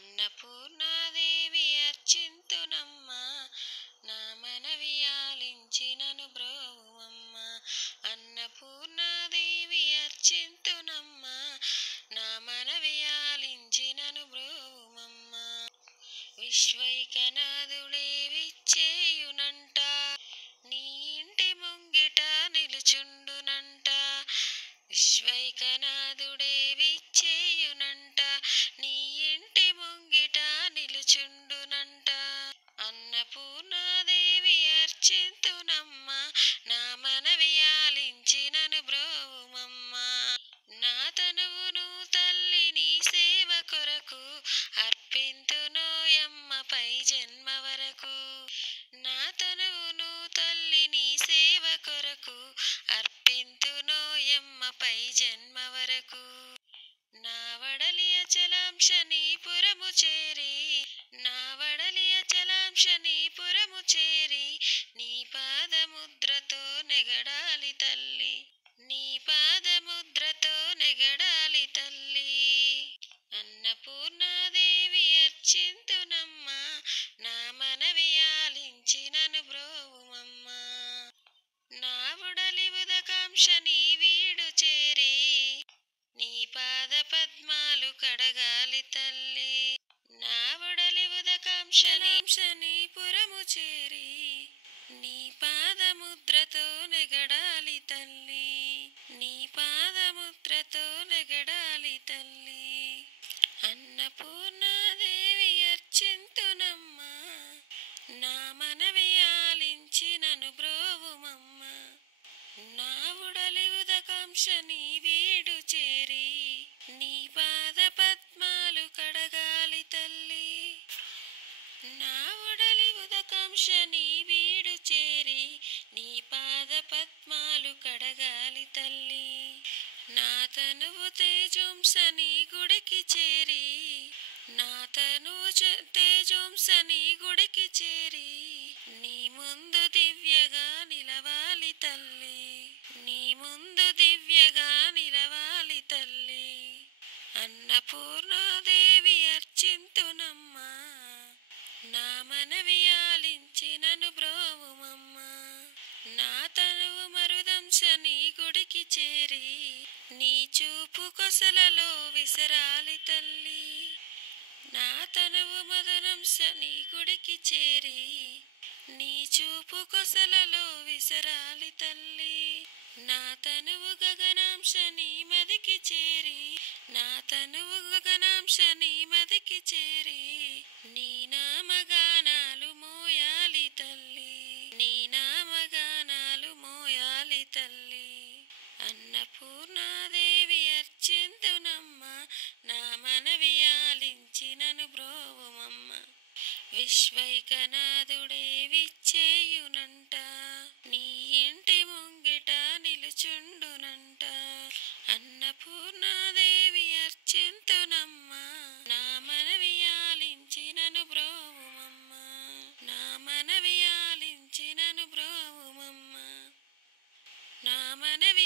అన్నపూర్ణాదేవి అర్చింతునమ్మ, నా మనవి ఆలించి నన్ను బ్రోవుమమ్మ. అన్నపూర్ణాదేవి అర్చింతునమ్మ, నా మనవి ఆలించి నన్ను బ్రోవుమమ్మ. విశ్వైకనాథుడే విచ్చేయునంట, నీ ఇంటి ముంగిట నిలుచుండునంట. విశ్వైకనాథుడే విచ్చేయునంట, నీ ఇంటి ముంగిట నిలుచుండునంట. అన్నపూర్ణాదేవి అర్చింతునమ్మ, నా మనవి ఆలించి నన్ను బ్రోవుమమ్మ. నా తనువును తల్లి నీ సేవ కొరకు అర్పింతునోయమ్మ పై జన్మ వరకు. నా తనువును తల్లి నీ సేవ కొరకు అర్పింతునోయమ్మ పై జన్మ వరకు. నా వడలి అచలాంశ నీ పురము చేరి, నా వడలి అచలాంశ నీ పురము చేరి, నీ పాదముద్రతో నెగడాలి తల్లి, నీ పాదముద్రతో నెగడాలి తల్లి. అన్నపూర్ణాదేవి అర్చింతునమ్మ, నా మనవి ఆలించి నన్ను బ్రోవుమమ్మ. నా ఉడలి ఉదకాంక్ష నీ వీడు చేరి, నీ పాద పద్మాలు కడగాలి తల్లి. నా ఉడలి ఉదకాంక్ష నీ పురము చేరి, నీ పాదముద్రతో నెగడాలి తల్లి, నీ పాదముద్రతో నెగడాలి తల్లి. అన్నపూర్ణాదేవి అర్చింతునమ్మ, నా మనవి ఆలించి నన్ను బ్రోవుమమ్మ. నా ఉడలి ఉదకాంక్ష నీ వీడు చేరి, నీ పాద పద్మాలు కడగాలి తల్లి. నా ఉడలి ఉదకాంక్ష నీ వీడు చేరి, నీ పాద పద్మాలు కడగాలి తల్లి. నా తనువు తేజోంస నీ గుడికి చేరి, నా తనువు తేజోంస నీ గుడికి చేరి, నీ ముందు దివ్యగా నిలవాలి తల్లి, నీ ముందు దివ్యగా నిలవాలి తల్లి. అన్నపూర్ణాదేవి అర్చింతునమ్మ, నా మనవి ఆలించి నన్ను బ్రోవుమమ్మ. నా తనువు మరుదంశ నీ గుడికి చేరి, నీ చూపు కొసలలో విసరాలి తల్లి. నా తనువు మదనంశ నీ గుడికి చేరి, నీ చూపు కొసలలో విసరాలి తల్లి. నా తనువు గగనాంశ నీ మదికి చేరి, నా తనువు గగనాంశ నీ మదికి చేరి, నీ నామగానాలు మోయాలి తల్లి, నీ నామగానాలు మోయాలి తల్లి. అన్నపూర్ణాదేవి అర్చింతునమ్మ, నా మనవి ఆలించి నన్ను బ్రోవుమమ్మ. విశ్వైకనాథుడే విచ్చేయునంట, నీ ఇంటి ముంగిట నిలుచుండునంట. అన్నపూర్ణాదేవి అర్చింతునమ్మ, నా మనవి ఆలించి నన్ను బ్రోవుమమ్మ, నా మనవి ఆలించి నన్ను బ్రోవుమమ్మ, నా మనవి